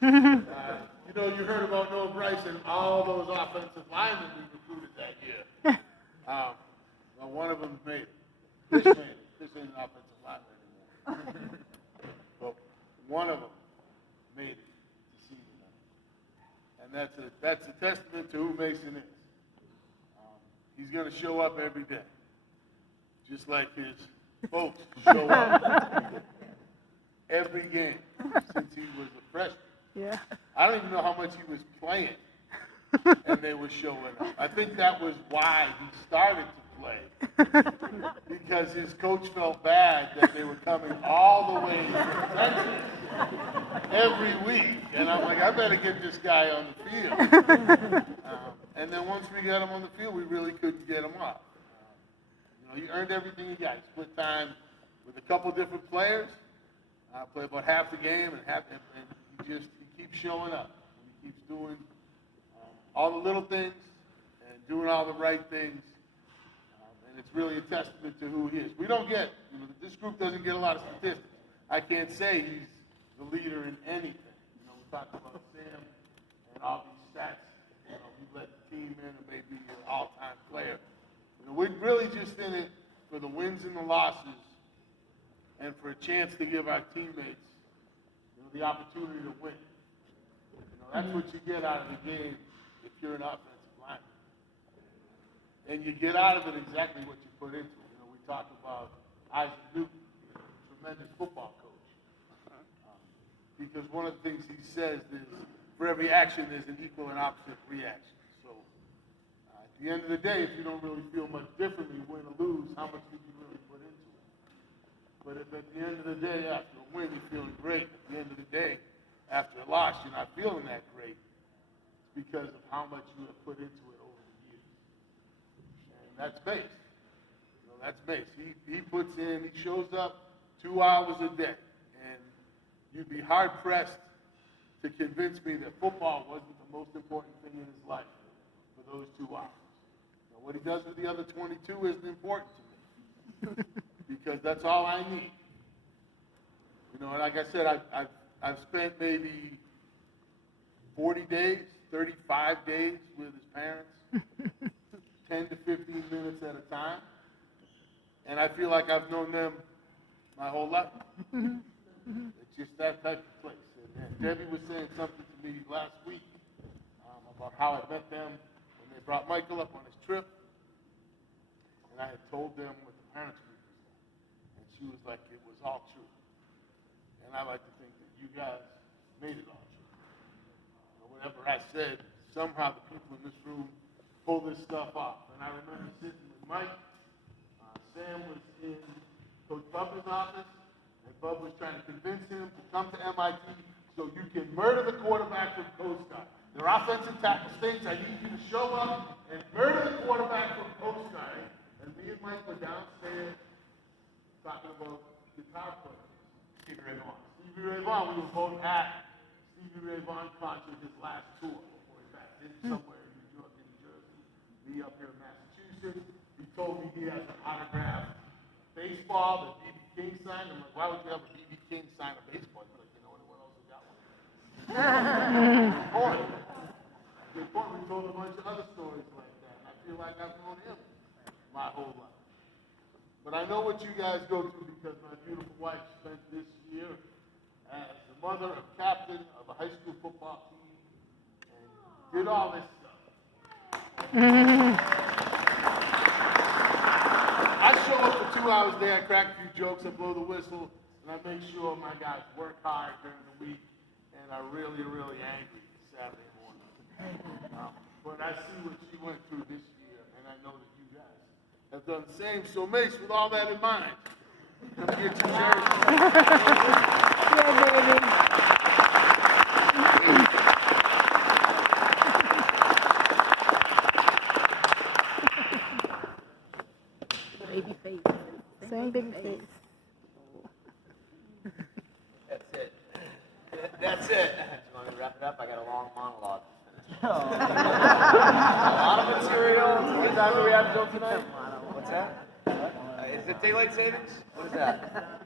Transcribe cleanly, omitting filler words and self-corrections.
You heard about Noah Bryce and all those offensive linemen we recruited that year. Well, one of them made it. This ain't an offensive lineman anymore. But one of them made it to senior night. And that's a testament to who Mason is. He's going to show up every day, just like his folks show up every game since he was a freshman. Yeah. I don't even know how much he was playing, and they were showing up. I think that was why he started to play, because his coach felt bad that they were coming all the way to Texas every week. And I'm like, I better get this guy on the field. And then once we got him on the field, we really couldn't get him off. He earned everything he got. He split time with a couple different players, played about half the game, and he keeps showing up. He keeps doing all the little things and doing all the right things. And it's really a testament to who he is. We don't get, this group doesn't get a lot of statistics. I can't say he's the leader in anything. We talked about Sam and all these stats. He led the team in and maybe an all-time player. We're really just in it for the wins and the losses and for a chance to give our teammates the opportunity to win. That's what you get out of the game if you're an offensive lineman. And you get out of it exactly what you put into it. We talked about Isaac Newton, a tremendous football coach. Because one of the things he says is, for every action, there's an equal and opposite reaction. So, at the end of the day, if you don't really feel much differently, win or lose, how much did you really put into it? But if at the end of the day, after a win, you're feeling great, at the end of the day, after a loss, you're not feeling that great, it's because of how much you have put into it over the years. And that's Mace. That's Mace. He puts in, he shows up 2 hours a day. And you'd be hard-pressed to convince me that football wasn't the most important thing in his life for those 2 hours. What he does with the other 22 isn't important to me because that's all I need. And like I said, I've spent maybe 40 days, 35 days with his parents, 10 to 15 minutes at a time, and I feel like I've known them my whole life. It's just that type of place. And Debbie was saying something to me last week about how I met them when they brought Michael up on his trip. And I had told them what the parents group was like. And she was like, it was all true. And I like to think that you guys made it all true. Whatever I said, somehow the people in this room pulled this stuff off. And I remember sitting with Mike. Sam was in Coach Bubba's office. And Bub was trying to convince him to come to MIT so you can murder the quarterback from Coast Guard. Their offensive tackle stinks. I need you to show up and murder the quarterback from Coast Guard. And me and Mike were downstairs talking about guitar players. Stevie Ray Vaughan. Stevie Ray Vaughan, we were both at Stevie Ray Vaughan concert his last tour before he passed. Somewhere in New York, New Jersey. Me up here in Massachusetts. He told me he has an autographed baseball that B.B. King signed. I'm like, why would you have a B.B. King sign a baseball? He's like, anyone else who got one? Good point. Good point. We told a bunch of other stories like that. And I feel like I've known him my whole life. But I know what you guys go through because my beautiful wife spent this year as the mother of captain of a high school football team and did all this stuff. I show up for 2 hours a day, I crack a few jokes, I blow the whistle, and I make sure my guys work hard during the week and are really, really angry Saturday morning. But I see what she went through this year, and I know that you guys have done the same. So, Mace, with all that in mind, come get your jersey. Baby face. Same baby face. That's it. That's it. You want me to wrap it up? I got a long monologue. A lot of material. What time do we have till tonight? What's that? Is it daylight savings? What is that?